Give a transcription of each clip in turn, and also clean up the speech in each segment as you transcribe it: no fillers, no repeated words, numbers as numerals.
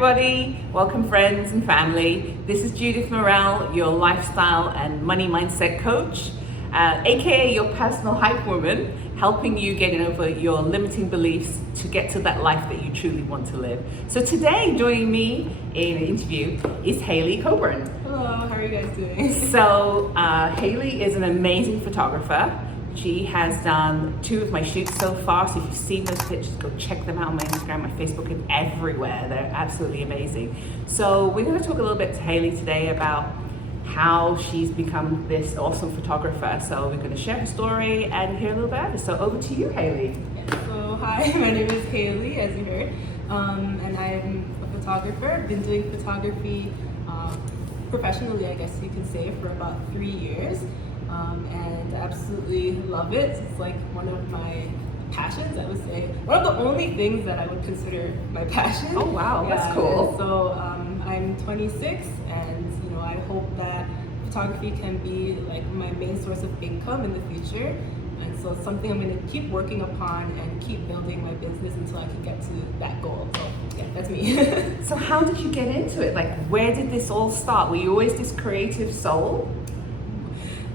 everybody. Welcome friends and family. This is Judith Morel, your lifestyle and money mindset coach, aka your personal hype woman, helping you get over your limiting beliefs to get to that life that you truly want to live. So today, joining me in an interview is Haley COBRAN. Hello, how are you guys doing? So Haley is an amazing photographer. She has done 2 of my shoots so far, so if you've seen those pictures, go check them out on my Instagram, my Facebook, and everywhere. They're absolutely amazing. So we're going to talk a little bit to Haley today about how she's become this awesome photographer. So we're going to share her story and hear a little bit of it. So over to you, Haley. So hi, my name is Haley, as you heard, and I'm a photographer. I've been doing photography professionally, I guess you can say, for about 3 years. And I absolutely love it. It's like one of my passions, I would say. One of the only things that I would consider my passion. Oh wow, that's cool. So I'm 26, and I hope that photography can be like my main source of income in the future. And so it's something I'm going to keep working upon and keep building my business until I can get to that goal. So yeah, that's me. So how did you get into it? Like, where did this all start? Were you always this creative soul?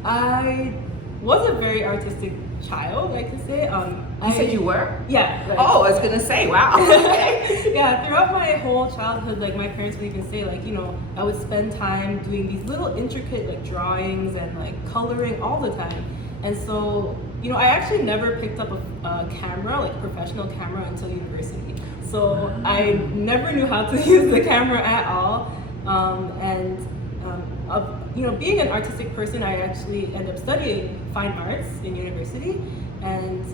I was a very artistic child, I could say. You said you were? Yeah. Like, oh, I was gonna say, wow. Yeah, throughout my whole childhood, like my parents would even say, like, I would spend time doing these little intricate like drawings and like coloring all the time. And so, I actually never picked up a camera, like a professional camera, until university. So I never knew how to use the camera at all. Being an artistic person, I actually ended up studying fine arts in university, and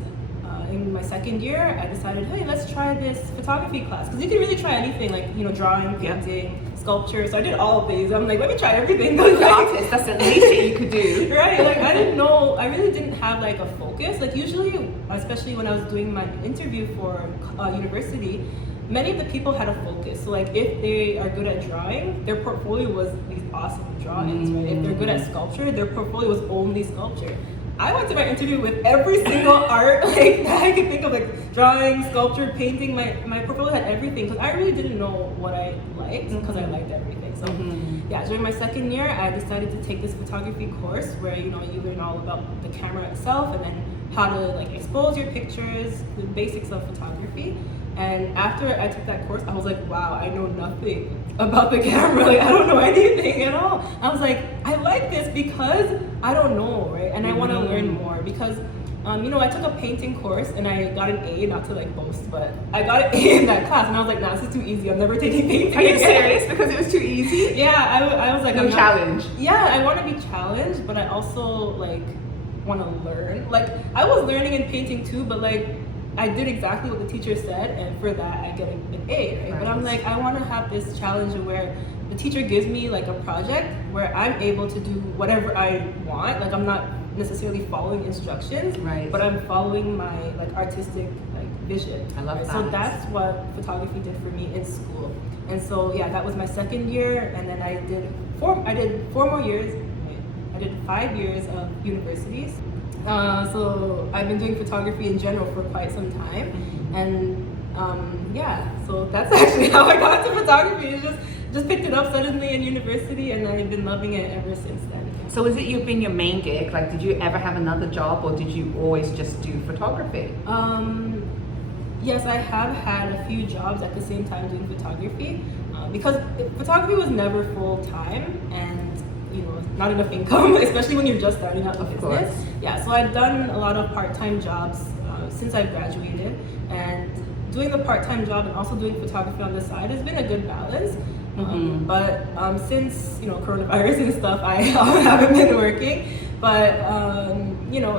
in my second year, I decided, hey, let's try this photography class, because you can really try anything, like drawing, painting, sculpture. So I did all of these. I'm like, let me try everything. You're an artist. That's at least you could do. Right? Like I didn't know. I really didn't have like a focus. Like usually, especially when I was doing my interview for university, many of the people had a focus. So like if they are good at drawing, their portfolio was these awesome drawings, right? If they're good at sculpture, their portfolio was only sculpture. I went to my interview with every single art like that I could think of, like drawing, sculpture, painting. My portfolio had everything, because I really didn't know what I liked, because I liked everything. So yeah, during my second year, I decided to take this photography course where you learn all about the camera itself, and then how to like expose your pictures, the basics of photography. And after I took that course, I was like, wow, I know nothing about the camera. Like, I don't know anything at all. I was like, I like this because I don't know, right? And I want to learn more, because, I took a painting course and I got an A, not to like boast, but I got an A in that class. And I was like, nah, this is too easy. I'm never taking painting. Are you serious? Because it was too easy? Yeah, I was like, no challenge. Yeah, I want to be challenged, but I also like want to learn. Like, I was learning in painting too, but like, I did exactly what the teacher said, and for that I get an A, right? But I'm like, I want to have this challenge where the teacher gives me like a project where I'm able to do whatever I want. Like, I'm not necessarily following instructions, right? But I'm following my like artistic like vision. I love that. So that's what photography did for me in school. And so yeah, that was my second year, and then I did 4 more years. I did 5 years of universities. So I've been doing photography in general for quite some time, and so that's actually how I got into photography. It's just picked it up suddenly in university, and I've been loving it ever since then. So is it been your main gig? Like, did you ever have another job, or did you always just do photography? Yes, I have had a few jobs at the same time doing photography, because photography was never full time, and not enough income, especially when you're just starting out the business. Yeah, so I've done a lot of part-time jobs since I graduated, and doing the part-time job and also doing photography on the side has been a good balance. But since coronavirus and stuff, I haven't been working. But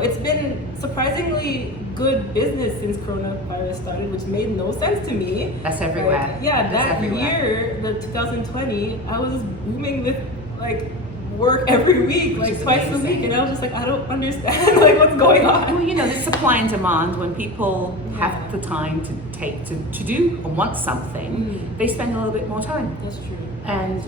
it's been surprisingly good business since coronavirus started, which made no sense to me. That's everywhere. That year, the 2020, I was just booming with like work every week, like twice a week, and I was just like, I don't understand like what's going on. Well, the supply and demand, when people have the time to take to do or want something, they spend a little bit more time. That's true. And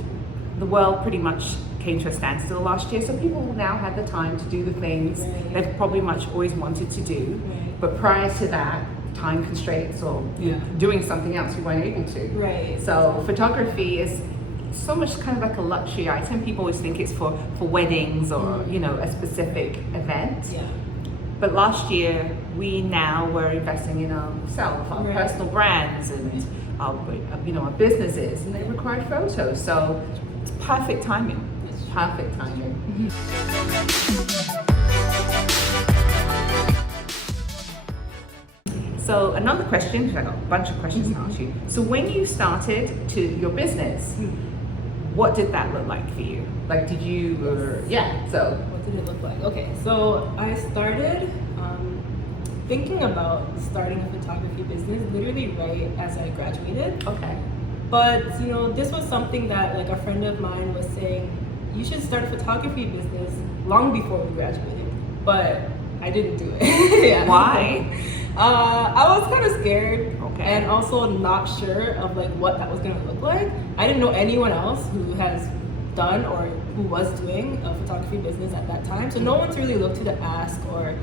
the world pretty much came to a standstill last year, so people now had the time to do the things they've probably always wanted to do. But prior to that, time constraints or Yeah. doing something else you weren't able to. Right. So photography is so much kind of like a luxury item. People always think it's for weddings or a specific event. Yeah. But last year we now were investing in ourselves, our Right. personal brands and our businesses, and they require photos. So it's perfect timing. It's perfect timing. So another question, because I got a bunch of questions to ask you. So when you started your business, what did that look like for you? Like, did you, so. What did it look like? Okay, so I started thinking about starting a photography business literally right as I graduated. Okay. But this was something that like a friend of mine was saying, you should start a photography business long before we graduated. But I didn't do it. Yeah. Why? I was kind of scared, Okay. and also not sure of like what that was gonna look like. I didn't know anyone else who has done or who was doing a photography business at that time, so no one to really look to ask or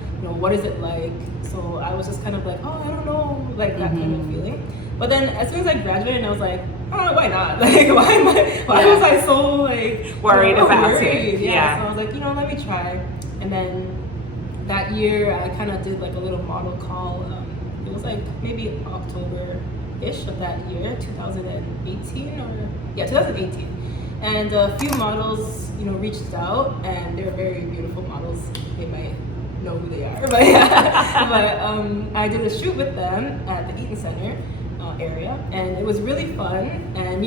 what is it like. So I was just kind of like, oh, I don't know, like that kind of feeling. But then as soon as I graduated, I was like, oh, why not? Like, why was I so like worried about worried? it? Yeah. So I was like, let me try. And then that year, I kind of did like a little model call. It was like maybe October-ish of that year, 2018 or 2018. And a few models, reached out, and they were very beautiful models. They might know who they are, but I did a shoot with them at the Eaton Center area, and it was really fun. And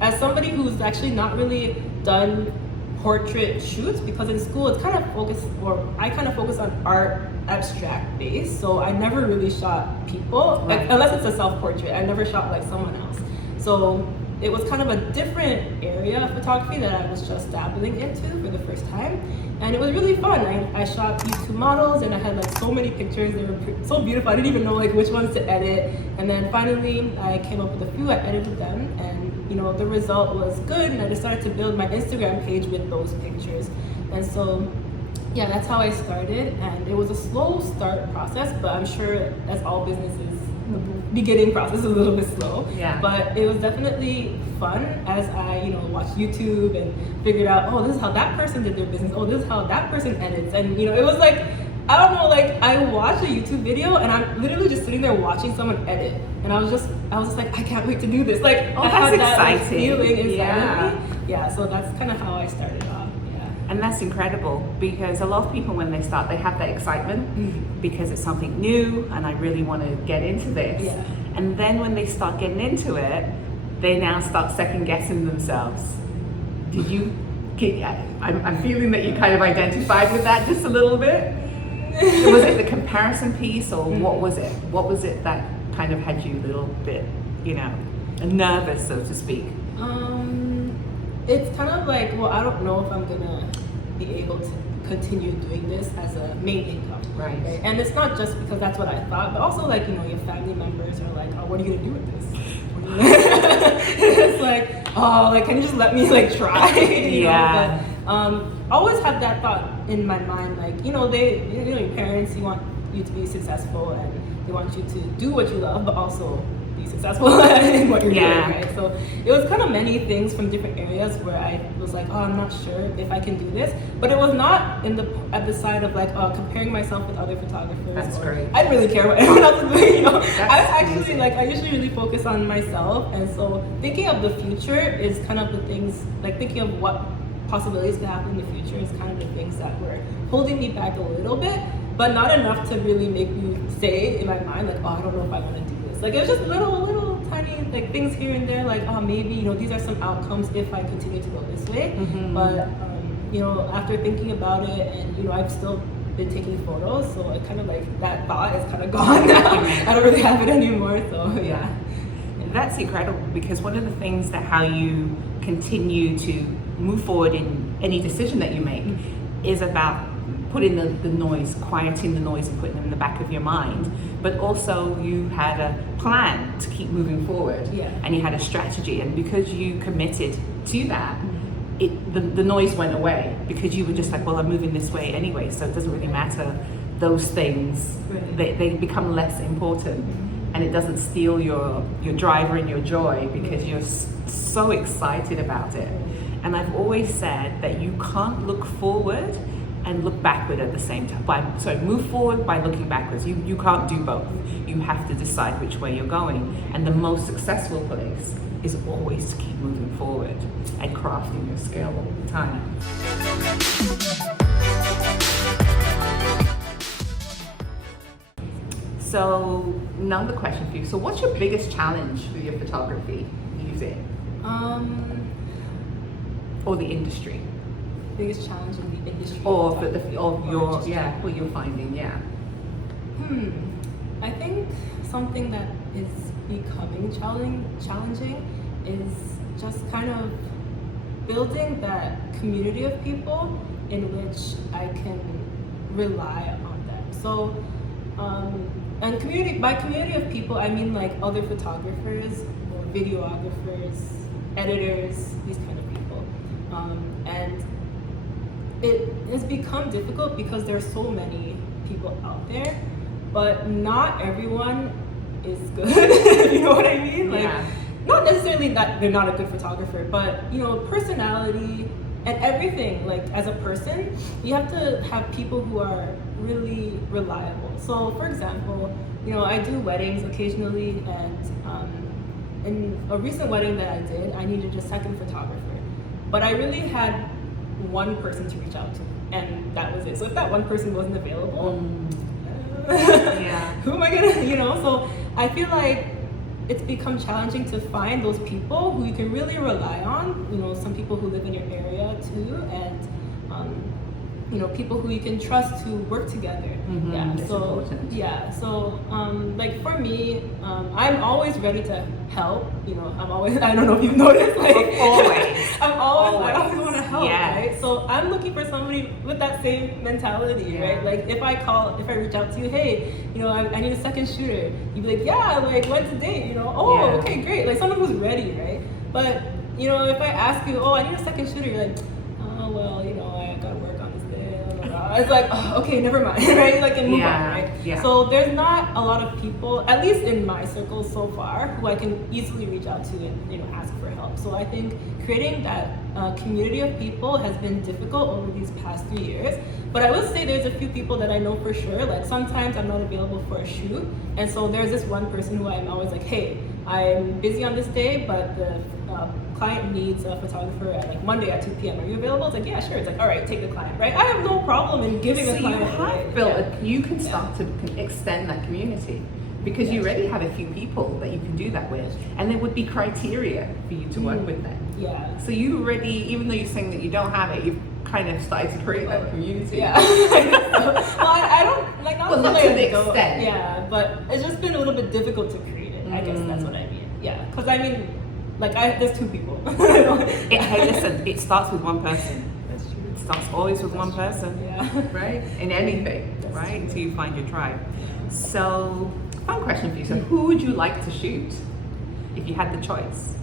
as somebody who's actually not really done portrait shoots, because in school it's kind of focused, or I kind of focus on art abstract base, so I never really shot people, like unless it's a self-portrait. I never shot like someone else, so it was kind of a different area of photography that I was just dabbling into for the first time, and it was really fun. I shot these two models, and I had like so many pictures. They were so beautiful. I didn't even know like which ones to edit, and then finally I came up with a few. I edited them, and the result was good, and I decided to build my Instagram page with those pictures. And so that's how I started, and it was a slow start process, but I'm sure as all businesses, the beginning process is a little bit slow. Yeah. But it was definitely fun as I watched YouTube and figured out, oh, this is how that person did their business, oh, this is how that person edits. And it was like, I don't know, like I watched a YouTube video and I'm literally just sitting there watching someone edit, and I was just like, I can't wait to do this. Like, oh, I that's had that like, exciting. feeling inside Yeah. of me. Yeah, so that's kind of how I started off. Yeah. And that's incredible, because a lot of people when they start, they have that excitement because it's something new and I really want to get into this. Yeah. And then when they start getting into it, they now start second guessing themselves. I'm feeling that you kind of identified with that just a little bit. Was it the comparison piece, or what was it? What was it that kind of had you a little bit, nervous, so to speak? It's kind of like, well, I don't know if I'm gonna be able to continue doing this as a main income. Right. And it's not just because that's what I thought, but also like, your family members are like, oh, what are you gonna do with this? It's like, oh, like, can you just let me like try? Yeah. But, always have that thought in my mind, like, your parents, you want you to be successful, and they want you to do what you love, but also be successful in what you're doing, right? So it was kind of many things from different areas where I was like, oh, I'm not sure if I can do this, but it was not at the side of like comparing myself with other photographers. That's great. I didn't really care what anyone else is doing, That's I usually really focus on myself, and so thinking of the future is kind of the things, like thinking of what possibilities could happen in the future is kind of the things that were holding me back a little bit, but not enough to really make me say in my mind like, oh, I don't know if I want to do this. Like, it was just little tiny like things here and there, like, oh, maybe these are some outcomes if I continue to go this way. But after thinking about it, and I've still been taking photos, so I kind of like that thought is kind of gone now. I don't really have it anymore. So yeah. That's incredible, because one of the things that how you continue to move forward in any decision that you make is about putting the noise, quieting the noise and putting them in the back of your mind. But also you had a plan to keep moving forward, and you had a strategy, and because you committed to that, the noise went away, because you were just like, well, I'm moving this way anyway, so it doesn't really matter those things, Right. they become less important, and it doesn't steal your driver and your joy because you're so excited about it. And I've always said that you can't look forward and look backward at the same time. Move forward by looking backwards. You can't do both. You have to decide which way you're going. And the most successful place is always to keep moving forward and crafting your skill all the time. So another question for you. So what's your biggest challenge with your photography using? Or the industry? Biggest challenge in the industry. Or for what you're finding, yeah. I think something that is becoming challenging is just kind of building that community of people in which I can rely on them. So, and by community of people, I mean like other photographers or videographers, editors, these kind of people. And it has become difficult because there are so many people out there, but not everyone is good. You know what I mean? Like, Yeah. not necessarily that they're not a good photographer, but personality and everything. Like as a person, you have to have people who are really reliable. So, for example, I do weddings occasionally, and in a recent wedding that I did, I needed a second photographer, but I really had one person to reach out to, and that was it. So if that one person wasn't available, Yeah. who am I gonna, So I feel like it's become challenging to find those people who you can really rely on. Some people who live in your area too, and people who you can trust to work together. Yeah. That's So important. yeah. So like for me, I'm always ready to help. I'm always. I don't know if you've noticed. Like Always. I always Always. want to help. Yes. Right. So I'm looking for somebody with that same mentality. Yeah. Right. Like if I reach out to you, hey, I need a second shooter. You'd be like, yeah, like when's the date? Oh, Yeah. okay, great. Like someone who's ready, right? But if I ask you, oh, I need a second shooter, you're like, oh well, I gotta work on this day. Blah, blah, blah. It's like, oh, okay, never mind, right? Like and move on, right? Yeah. So there's not a lot of people, at least in my circles so far, who I can easily reach out to and ask for help. So I think creating that community of people has been difficult over these past 3 years. But I would say there's a few people that I know for sure. Like sometimes I'm not available for a shoot, and so there's this one person who I'm always like, hey, I'm busy on this day, but the client needs a photographer at like Monday at 2 p.m. Are you available? It's like, yeah, sure. It's like, all right, take the client, right? I have no problem in giving So a client. you have built, you can start Yeah. to extend that community because you already have a few people that you can do that with, and there would be criteria for you to work with them. Yeah. So you already, even though you're saying that you don't have it, you've kind of started to create that community. Yeah. Well, I don't like not Well, not really to the go- extent. Yeah, but it's just been a little bit difficult to create it. I guess that's what I mean. Yeah, because I mean, like there's two people. Hey, listen, it starts with one person. That's true. It starts always with one person, Yeah. right? In anything, That's right? true. Until you find your tribe. So, fun question for you. So, who would you like to shoot if you had the chance?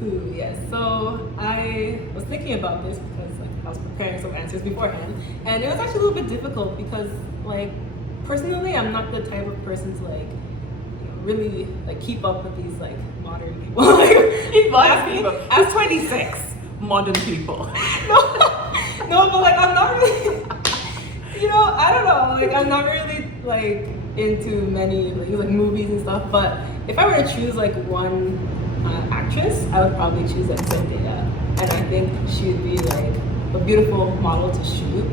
Who? Yes. So I was thinking about this because I was preparing some answers beforehand, and it was actually a little bit difficult because, like, personally, I'm not the type of person to really like keep up with these like modern people. Modern people. Who's 26? Modern people. No, but like I'm not really. I don't know. Like I'm not really like into many like movies and stuff. But if I were to choose like one actress, I would probably choose like Zendaya, and I think she would be like a beautiful model to shoot,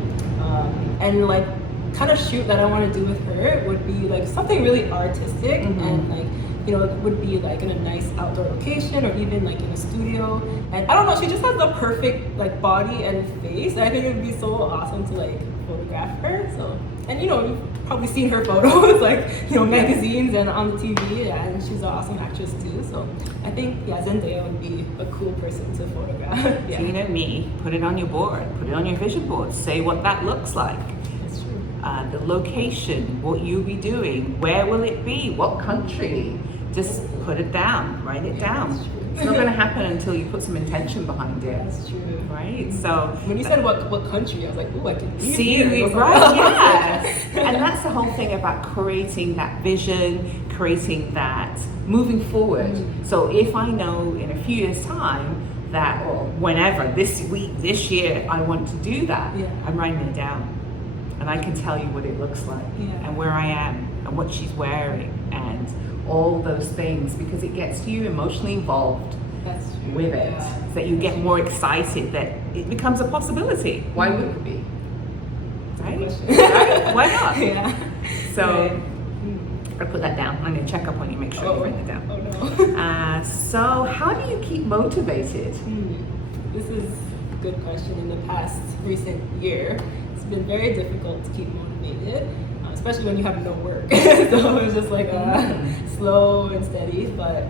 and like kind of shoot that I want to do with her would be like something really artistic and like it would be like in a nice outdoor location or even like in a studio. And I don't know, she just has the perfect like body and face. And I think it would be so awesome to like photograph her. So, and you've probably seen her photos like magazines and on the TV, and she's an awesome actress too. So I think Zendaya would be a cool person to photograph. Yeah. So you know me, put it on your board, put it on your vision board, say what that looks like. That's true. The location, what you'll be doing, where will it be, what country, just put it down, write it down. That's true. It's not going to happen until you put some intention behind it. That's true. Right? So when you said what country, I was like, ooh, I can see, right? Yes. And that's the whole thing about creating that vision, creating that moving forward. So if I know in a few years' time that, or whenever, this week, this year, I want to do that, I'm writing it down. And I can tell you what it looks like and where I am and what she's wearing and all those things, because it gets you emotionally involved with it, so that you get more excited that it becomes a possibility. Why wouldn't it be? Right? Right? Why not? Yeah. So I put that down. I'm going to check up on you, make sure you write it down. Oh no. So how do you keep motivated? This is a good question. In the past recent year, it's been very difficult to keep motivated, especially when you have no work. So it's just like slow and steady. But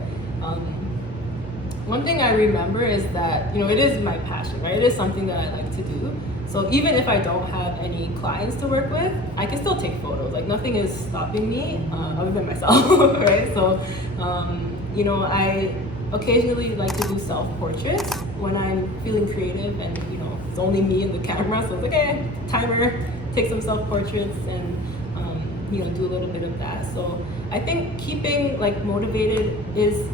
one thing I remember is that, it is my passion, right? It is something that I like to do. So even if I don't have any clients to work with, I can still take photos. Like nothing is stopping me other than myself, right? So, I occasionally like to do self-portraits when I'm feeling creative and, it's only me and the camera. So it's like, okay, timer, take some self-portraits and, do a little bit of that. So I think keeping motivated is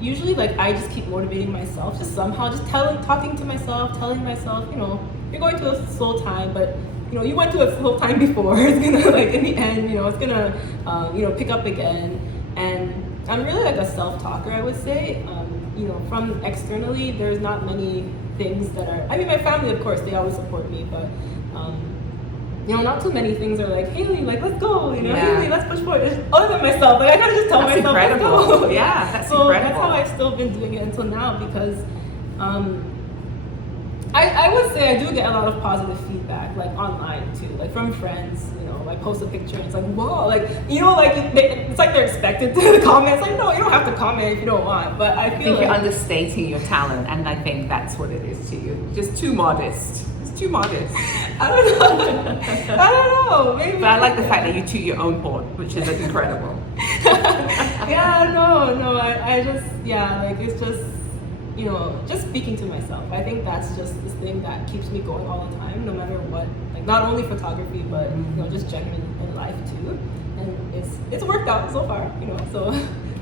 usually I just keep motivating myself, just somehow, just talking to myself, telling myself, you're going to a slow time, but you went to a slow time before. It's gonna in the end, it's gonna pick up again. And I'm really a self-talker, I would say. From externally, there's not many things that are. I mean, my family, of course, they always support me, but not too many things are like, Haley, let's go, Haley, let's push forward. Other than myself, I kind of just tell myself, incredible. Let's go. Yeah, that's so incredible. That's how I've still been doing it until now, because I would say I do get a lot of positive feedback, online too, from friends. I post a picture and it's like, whoa, it's like they're expected to comment. It's like, no, you don't have to comment if you don't want. But I feel you're understating your talent, and I think that's what it is to you. Just too modest. It's too modest. I don't know. Maybe. But I like the fact that you toot your own horn, which is incredible. Yeah, no, I just, it's just, just speaking to myself. I think that's just this thing that keeps me going all the time, no matter what. Not only photography, but just generally in life too. And it's worked out so far, So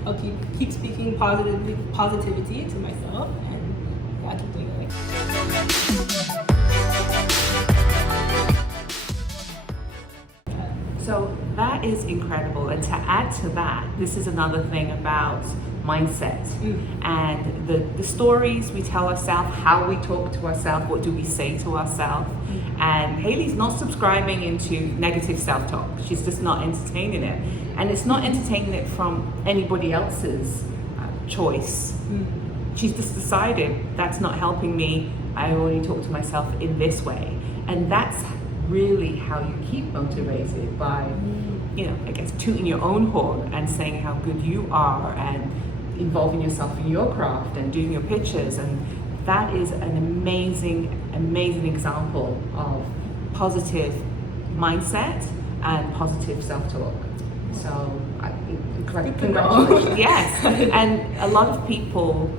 I'll keep speaking positivity to myself, and I keep doing it. So that is incredible. And to add to that, this is another thing about mindset and the stories we tell ourselves, how we talk to ourselves, what do we say to ourselves. And Haley's not subscribing into negative self-talk. She's just not entertaining it. And it's not entertaining it from anybody else's choice. She's just decided that's not helping me. I only talk to myself in this way. And that's really how you keep motivated, by tooting your own horn and saying how good you are and involving yourself in your craft and doing your pictures. And that is an amazing example of positive mindset and positive self-talk. So congratulations. Yes. And a lot of people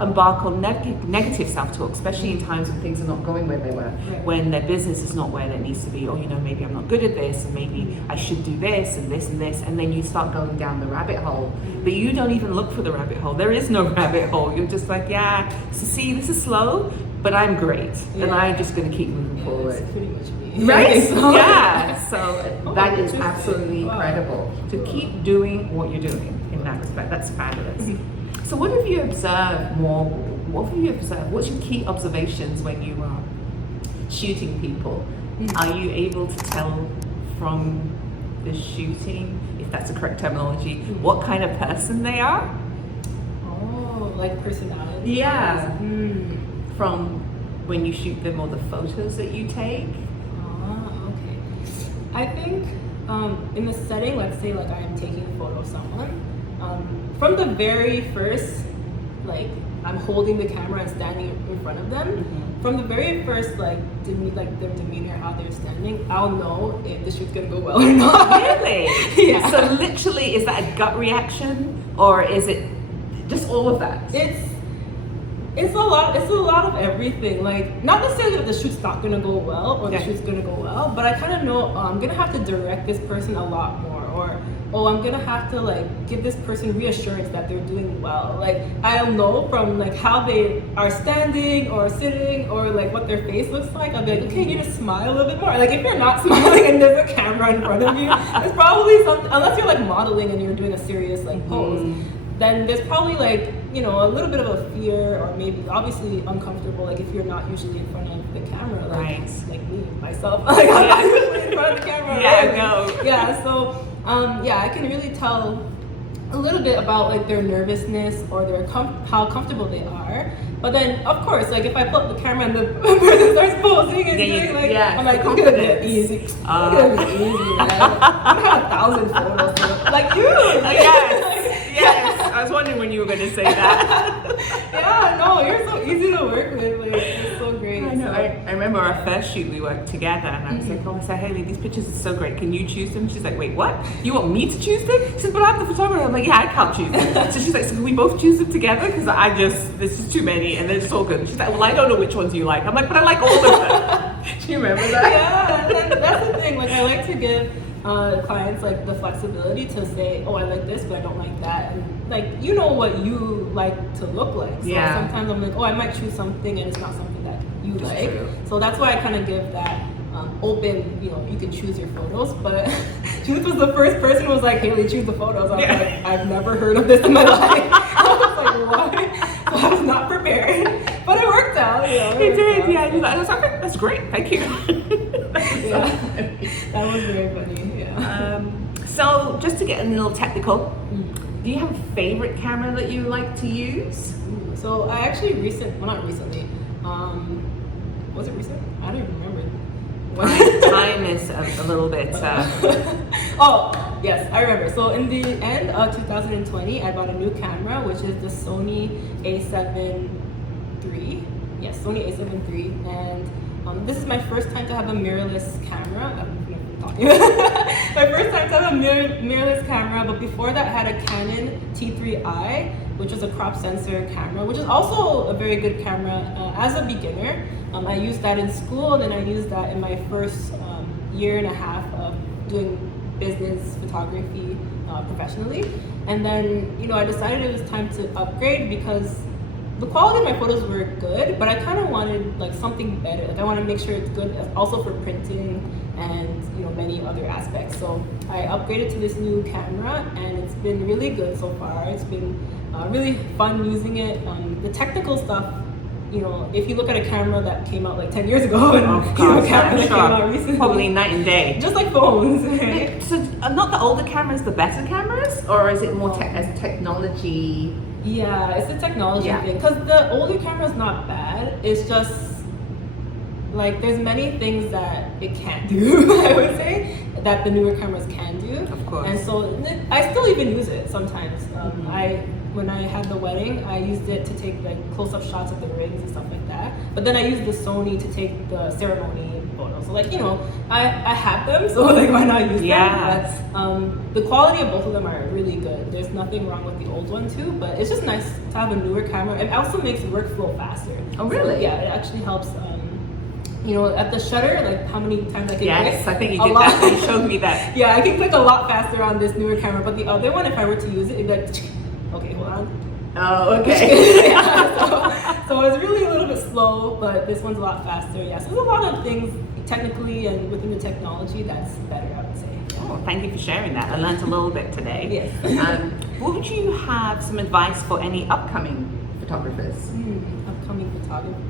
embark on negative self-talk, especially in times when things are not going where they were, when their business is not where it needs to be, or maybe I'm not good at this, and maybe I should do this and this and this, and then you start going down the rabbit hole. But you don't even look for the rabbit hole. There is no rabbit hole. You're just like, so see, this is slow, but I'm great, and I'm just going to keep moving forward. That's pretty much me. Right? Yeah. So that is absolutely incredible to keep doing what you're doing in that respect. That's fabulous. So what have you observed more? What have you observed? What's your key observations when you are shooting people? Are you able to tell from the shooting, if that's the correct terminology, what kind of person they are? Oh, like personality? Yeah. From when you shoot them, or the photos that you take? Okay. I think in the setting, let's say I am taking a photo of someone, from the very first, I'm holding the camera and standing in front of them, from the very first, their demeanor, how they're standing, I'll know if the shoot's gonna go well or not. Really? Yeah. So literally, is that a gut reaction, or is it Just all of that. It's a lot of everything. Like, not necessarily that the shoot's not gonna go well or the shoot's gonna go well, but I kind of know I'm gonna have to direct this person a lot more, or I'm gonna have to like give this person reassurance that they're doing well. Like, I don't know from like how they are standing or sitting or like what their face looks like. I'll be like, okay, you need to smile a little bit more. Like, if you're not smiling and there's a camera in front of you, it's probably something, unless you're like modeling and you're doing a serious like pose, then there's probably like, you know, a little bit of a fear, or maybe obviously uncomfortable, like if you're not usually in front of the camera, like like me, myself, like I'm not usually in front of the camera. Yeah, I know. Yeah, so yeah, I can really tell a little bit about like their nervousness or their how comfortable they are. But then, of course, like if I pull up the camera and the person starts posing and doing like, I'm like, it's gonna be easy. It's gonna be easy, man. I have 1,000 photos, so, like you. Yes, I was wondering when you were going to say that. Yeah, no, you're so easy to work with. Like, it's so great. I know. So. I remember our first shoot, we worked together, and I was like, oh, I said, Haley, these pictures are so great. Can you choose them? She's like, wait, what? You want me to choose them? She said, but I'm the photographer. I'm like, yeah, I can't choose them. So she's like, so can we both choose them together? Because this is too many, and they're just all good. And she's like, well, I don't know which ones you like. I'm like, but I like all of them. Do you remember that? Yeah, that's the thing. Like, I like to give clients like the flexibility to say, oh, I like this, but I don't like that, and like, you know what you like to look like. So sometimes I'm like, oh, I might choose something and it's not something that you like. True. So that's why I kind of give that open, you know, you can choose your photos. But Judith was the first person who was like, Haley, choose the photos. I was like, I've never heard of this in my life. I was like, what? So I was not prepared, but it worked out. You know, it did, yeah. I was like, okay, that's great, thank you. That was very funny. Yeah. So just to get a little technical, do you have a favorite camera that you like to use? So I actually not recently. Was it recent? I don't even remember. Time is a little bit. Oh yes, I remember. So in the end of 2020, I bought a new camera, which is the Sony A7 III. Yes, Sony A7 III, and this is my first time to have a mirrorless camera. My first time to have a mirrorless camera, but before that I had a Canon T3i, which was a crop sensor camera, which is also a very good camera as a beginner. I used that in school, and then I used that in my first year and a half of doing business photography professionally. And then, you know, I decided it was time to upgrade because the quality of my photos were good, but I kind of wanted like something better. Like, I want to make sure it's good also for printing and, you know, many other aspects. So I upgraded to this new camera, and it's been really good so far. It's been really fun using it. The technical stuff, you know, if you look at a camera that came out like 10 years ago and a camera that came out recently, probably night and day. Just like phones, right? So not the older cameras, the better cameras, or is it more as technology? Yeah, it's a technology thing, because the older camera is not bad. It's just like there's many things that it can't do, I would say, that the newer cameras can do. Of course. And so I still even use it sometimes. When I had the wedding, I used it to take like close-up shots of the rings and stuff like that. But then I used the Sony to take the ceremony photos. So like, you know, I have them, so like why not use them? But the quality of both of them are really good. There's nothing wrong with the old one too, but it's just nice to have a newer camera. It also makes workflow faster. Oh really? So, yeah, it actually helps. You know, at the shutter, like how many times I can click. Yes, I think you did that. You showed me that. Yeah, I can click a lot faster on this newer camera, but the other one, if I were to use it, it'd be like, okay, hold on. Oh, okay. Yeah, so it's really a little bit slow, but this one's a lot faster. Yeah, so there's a lot of things technically and within the technology that's better, I would say. Oh, thank you for sharing that. I learned a little bit today. Yes. Would you have some advice for any upcoming photographers? Upcoming photographers.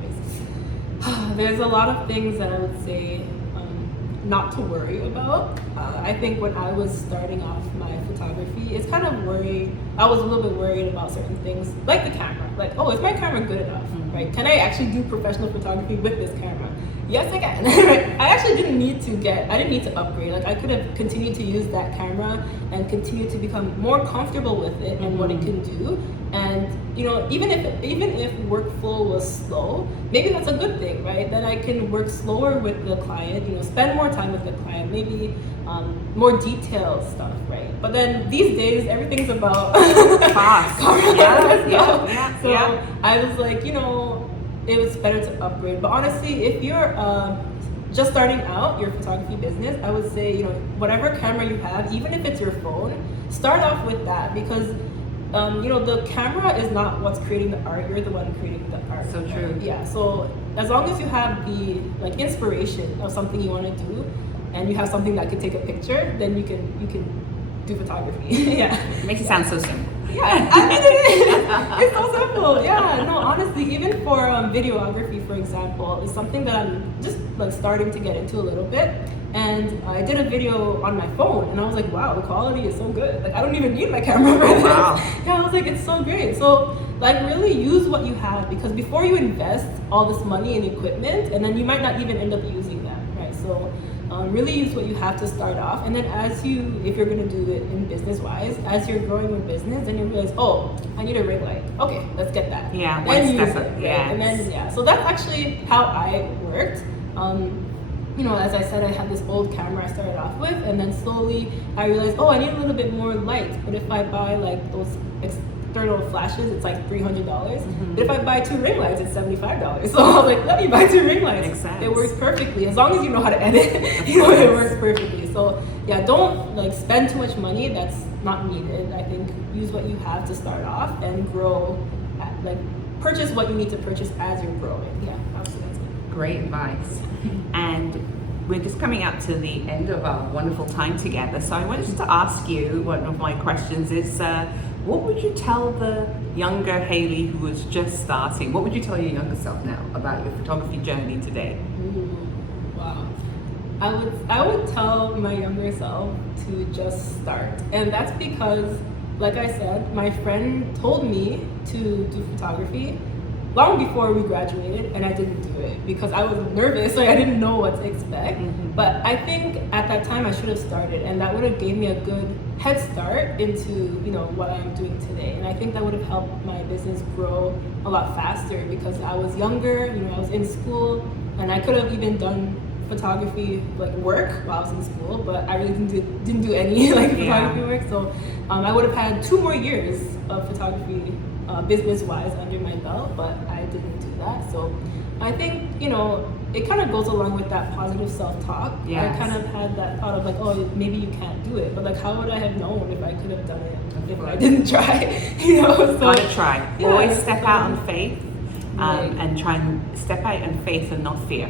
There's a lot of things that I would say not to worry about. I think when I was starting off my photography, it's kind of worried. I was a little bit worried about certain things, like the camera. Like, oh, is my camera good enough? right? Can I actually do professional photography with this camera? Yes, I can. Right? I didn't need to upgrade. Like I could have continued to use that camera and continue to become more comfortable with it and what it can do. And even if workflow was slow, maybe that's a good thing, right? Then I can work slower with the client, spend more time with the client, maybe more detailed stuff, right? But then these days, everything's about Fast. So I was like, it was better to upgrade. But honestly, if you're just starting out your photography business, I would say, whatever camera you have, even if it's your phone, start off with that, because the camera is not what's creating the art. You're the one creating the art. So true. Right? Yeah. So as long as you have the inspiration of something you want to do, and you have something that could take a picture, then you can do photography. Yeah. It makes it sound so simple. Yeah, I mean it is. It's so simple. Yeah, no, honestly, even for videography, for example, is something that I'm just starting to get into a little bit. And I did a video on my phone, and I was like, wow, the quality is so good. Like I don't even need my camera for this. Wow. Yeah, I was like, it's so great. So really use what you have, because before you invest all this money in equipment, and then you might not even end up using that, right? So really use what you have to start off, and then if you're going to do it in business wise, as you're growing your business, then you realize, oh, I need a ring light. Okay, let's get that. Yeah, then one use step it, up. right? Yeah. And then so that's actually how I worked. As I said, I had this old camera I started off with, and then slowly I realized, oh, I need a little bit more light. But if I buy those external flashes, it's like $300. But if I buy 2 ring lights, it's $75. So I was like, let me buy 2 ring lights. Makes sense. It works perfectly as long as you know how to edit. It works perfectly. So yeah, don't spend too much money that's not needed. I think use what you have to start off and grow. Purchase what you need to purchase as you're growing. Yeah, absolutely. Great advice. And we're just coming up to the end of our wonderful time together. So I wanted to ask you, one of my questions is, what would you tell the younger Haley who was just starting? What would you tell your younger self now about your photography journey today? Ooh, wow. I would tell my younger self to just start. And that's because, like I said, my friend told me to do photography long before we graduated, and I didn't do it because I was nervous, I didn't know what to expect. But I think at that time I should have started, and that would have gave me a good head start into what I'm doing today. And I think that would have helped my business grow a lot faster, because I was younger, I was in school, and I could have even done photography work while I was in school, but I really didn't do any photography work. So I would have had 2 more years of photography business-wise under my belt, but I didn't do that. So I think it kind of goes along with that positive self-talk. Yes. I kind of had that thought of oh, maybe you can't do it, but how would I have known if I could have done it if I didn't try? So Gotta try. Yeah, Always step out on faith. Right. And try and step out in faith and not fear.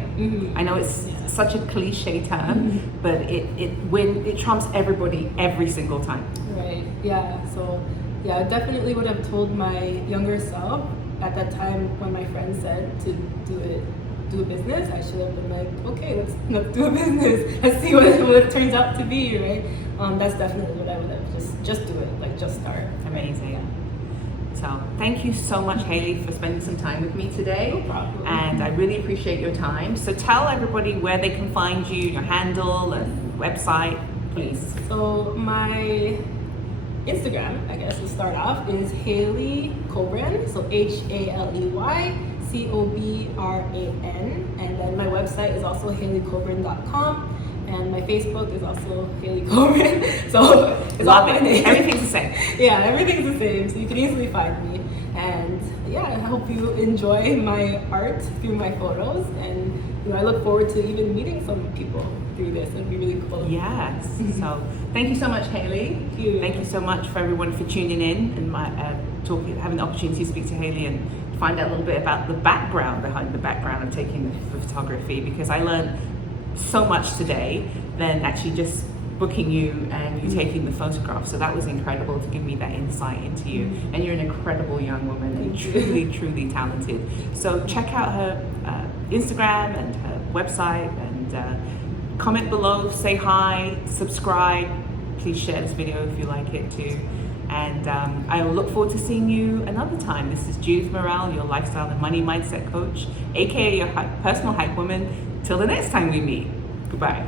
I know it's such a cliche term, but it trumps everybody every single time. Right. Yeah. So I definitely would have told my younger self at that time when my friend said to do a business. I should have been okay, let's do a business. Let's see what it turns out to be. Right. That's definitely what I would have just do it. Just start. Amazing. Yeah. So thank you so much, Haley, for spending some time with me today. No problem. And I really appreciate your time. So tell everybody where they can find you, your handle and website, please. So my Instagram, I guess to start off, is Haley COBRAN. So HALEY COBRAN. And then my website is also haleycobran.com. And my Facebook is also Haley COBRAN. So it's all my name. Everything's the same. Yeah, everything's the same. So you can easily find me. And yeah, I hope you enjoy my art through my photos. And I look forward to even meeting some people through this. It'd be really cool. Yes. So thank you so much, Haley. Thank you. Thank you so much for everyone for tuning in and having the opportunity to speak to Haley and find out a little bit about the background behind the background of taking the photography, because I learned so much today than actually just booking you and you taking the photograph. So that was incredible to give me that insight into you. And you're an incredible young woman and truly talented. So check out her Instagram and her website, and comment below, say hi, subscribe. Please share this video if you like it too. And I will look forward to seeing you another time. This is Judith Morrell, your lifestyle and money mindset coach, aka your personal hype woman. Till the next time we meet. Goodbye.